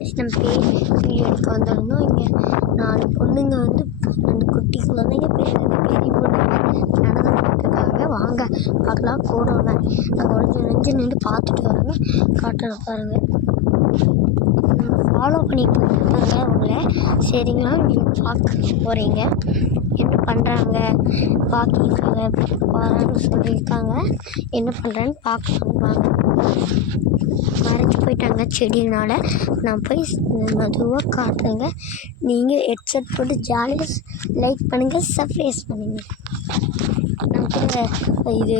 நம்ம வீடியோ எடுக்க வந்திருந்தோம். இங்கே 4 பொண்ணுங்க வந்து 2 குட்டி குழந்தைங்க பெரிய பொண்ணுங்க நடந்துட்டுருக்காங்க. வாங்க பார்க்கலாம். கூடல நாங்கள் ஒழிஞ்சு நின்று பார்த்துட்டு வரோங்க. காட்டலை பாருங்கள். ஃபாலோ பண்ணிட்டு இருக்காங்க அவங்கள. சரிங்களா, நீங்கள் பார்க்க போகிறீங்க என்ன பண்ணுறாங்க பார்க்கிருக்காங்க போகிறான்னு சொல்லியிருக்காங்க. என்ன பண்ணுறேன்னு பார்க்க சொல்லுவாங்க. மறைஞ்சி போயிட்டாங்க செடியினால். நான் போய் மெதுவாக காட்டுறேங்க. நீங்கள் ஹெட்செட் போட்டு ஜாலியாக லைக் பண்ணுங்கள், சப்ஸ்கிரைப் பண்ணுங்கள். நான் கூட இது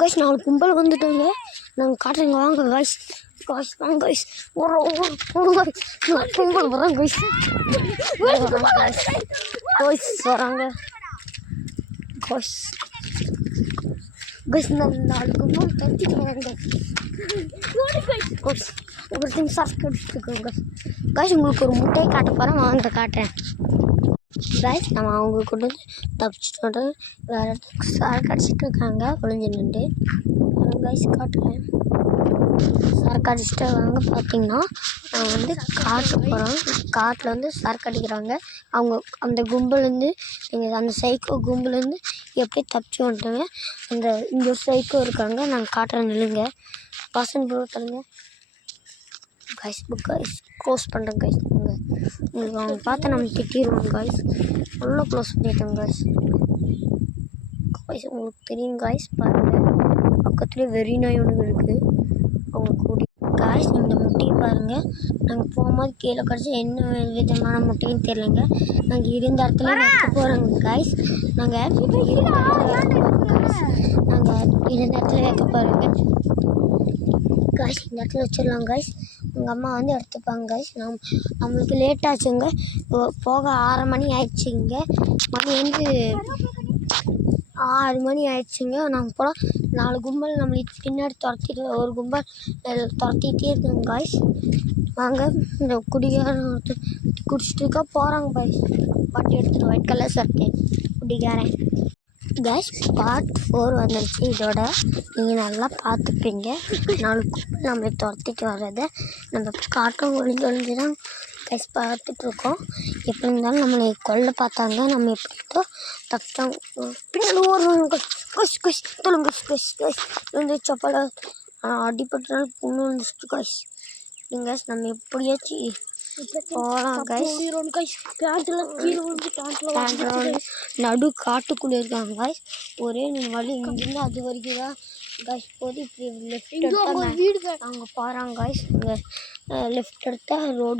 காய்ஸ் 4 கும்பல் வந்துட்டோங்க. நாங்கள் காட்டுறேங்க. வாங்க காய்ஸ் வாங்க காய்ஸ். ஒரு கும்பல் வரோம் காய்ஸ். காய்ஸ் வராங்க காய்ஸ். காய்ஸ் நான் 4 கும்பல் தட்டிட்டு வராங்க காய்ஸ். ஒரு நிமிஷம் இருக்கோங்க காய்ஸ். உங்களுக்கு ஒரு முட்டையை காட்ட போகிறேன். வாங்க காட்டுறேன் காய்ஸ். நம்ம அவங்க கொண்டு வந்து தப்பிச்சுட்டு வந்து வேறு இடத்துக்கு சரக்கு அடிச்சிட்டு இருக்காங்க ஒளிஞ்சு நின்று. காய்ஸ் காட்டுறேன். சரக்கு அடிச்சுட்டு வாங்க. பார்த்தீங்கன்னா நான் வந்து காட்ட போகிறோம். காட்டில் வந்து சரக்கு அடிக்கிறாங்க அவங்க. அந்த கும்பலேருந்து நீங்கள் அந்த சைக்கோ கும்பலேருந்து எப்படி தப்பிச்சு வந்துட்டாங்க. இங்கே ஒரு சைக்கோ இருக்காங்க. நாங்கள் காட்டுறேன். நில்லுங்க பசங்க ப்ரோ தருங்க காய்ஸ். காய்ஸ் க்ளோஸ் பண்ணுறேன் காய்ஸ். உங்களுக்கு அவங்க பார்த்து நம்ம திட்டிடுவோம் காய்ஸ். நல்லா க்ளோஸ் பண்ணிட்டோம் காய்ஸ். காய்ஸ் உங்களுக்கு தெரியும் காய்ஸ். பாருங்கள் பக்கத்துலேயே வெறி நாய் ஒன்று இருக்குது. அவங்க கூடி காய்ஸ் இந்த முட்டையை பாருங்கள். நாங்கள் போகும்போது கீழே கிடச்சி என்ன விதமான முட்டைன்னு தெரியலைங்க. நாங்கள் இருந்த இடத்துல வைக்க போகிறோங்க காய்ஸ். நாங்கள் இருந்த இடத்துல வைக்க போகிறோங்க காய்ஸ். இந்த இடத்துல வச்சிடலாம் காய்ஸ். எங்கள் அம்மா வந்து எடுத்துப்பாங்க காய்ஸ். நம்மளுக்கு லேட் ஆச்சுங்க. போக 6 மணி ஆயிடுச்சுங்க. மணி வந்து 6 மணி ஆயிடுச்சுங்க. நாங்கள் போகலாம். 4 கும்பல் நம்மளுக்கு பின்னாடி துரத்திட்டு ஒரு கும்பல் துரத்திட்டே இருக்குங்க காய்ஸ். வாங்க இந்த குடிச்சிட்டு இருக்கா போகிறாங்க காய்ஸ். பாட்டி எடுத்துகிட்டு ஒயிட் கலர் சர்ட்டு குடிக்காரன் காய்ஸ். பார்ட் 4 வந்துருச்சு. இதோட நீங்கள் நல்லா பார்த்துப்பீங்க. 4 கும்பல் நம்மளை துரத்திட்டு வர்றதை நம்ம காட்டும் ஒளிஞ்சு தான் கைஸ் பார்த்துட்ருக்கோம். எப்படி இருந்தாலும் நம்மளை கொல்ல பார்த்தாங்க. நம்ம எப்படியோ தப்பிச்சாங்க. பின்னாடி ஓடுவாங்க கஷ் கஷ் தொழுங்க கஷ் கஷ் வந்து சப்பாடா அடிப்பட்டாலும் புண்ணு வந்துச்சு காய்ஸ். நீங்கள் நம்ம எப்படியாச்சும் போகலாம் கைஸ். நடு காட்டுக்குள்ளே இருக்காங்க காய்ஸ். ஒரே வழி இங்கிருந்து அது வரைக்கும் தான் காய்ஸ் போது. இப்படி லெஃப்ட் எடுத்தாங்க அங்கே போகிறாங்க காய்ஸ். இங்கே லெஃப்ட் எடுத்தால் ரோடு